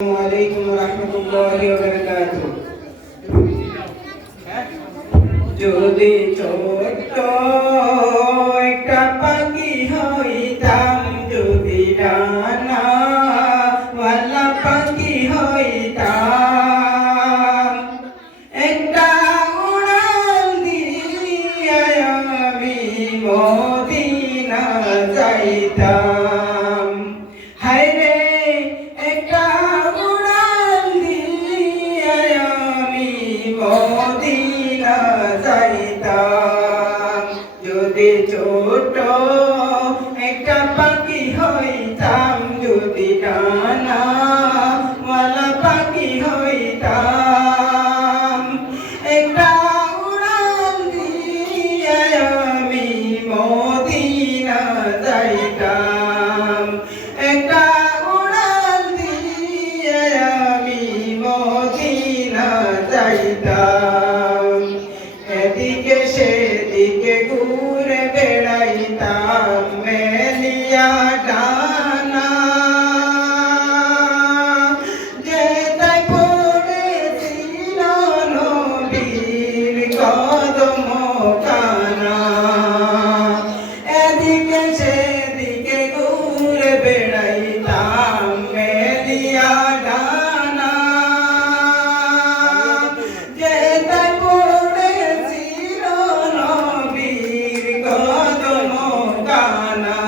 আসসালামু আলাইকুম ওয়া রাহমাতুল্লাহি ওয়া বারাকাতুহু। যদি ছোট্ট একটা পাখি হইতাম, যদি ডানাওয়ালা পাখি হইতাম, একটা উড়াল দিয়ে আমি মদিনা যাইতাম। হায়রে একটা উড়াল দিয়ে আমি মদিনা যাইতাম। যদি ছোট একটা পাখি হইতাম, যদি ডানাওয়ালা পাখি হইতাম, একটা উড়াল দিয়ে আমি মদিনা যাইতাম। একটা উড়াল দিয়ে আমি মদিনা যাইতাম। এদিকে সেদিকে ঘুরে বেড়াইতাম মেলিয়া ডানা, যেথায় পড়েছিল নবীর কদম খানা। এদিকে সেদিকে ঘুরে বেড়াইতাম মেলিয়া ডানা, যেথায় পড়েছিল নবীর কদম খানা।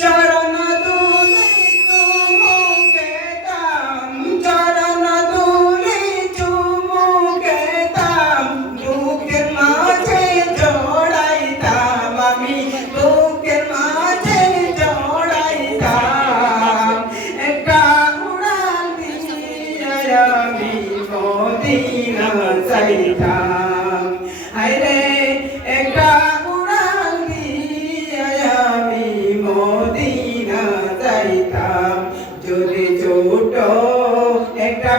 চরণ ধুলি চুমু খেতাম, চরণ ধুলি চুমু খেতাম, বুকের মাঝে জড়াইতাম আমি, বুকের মাঝে জড়াইতাম। একটা উড়াল দিয়ে আমি মদিনা যাইতাম। হায়রে একটা উড়াল দিয়ে আমি মদিনা যাইতাম। যদি ছোট একটা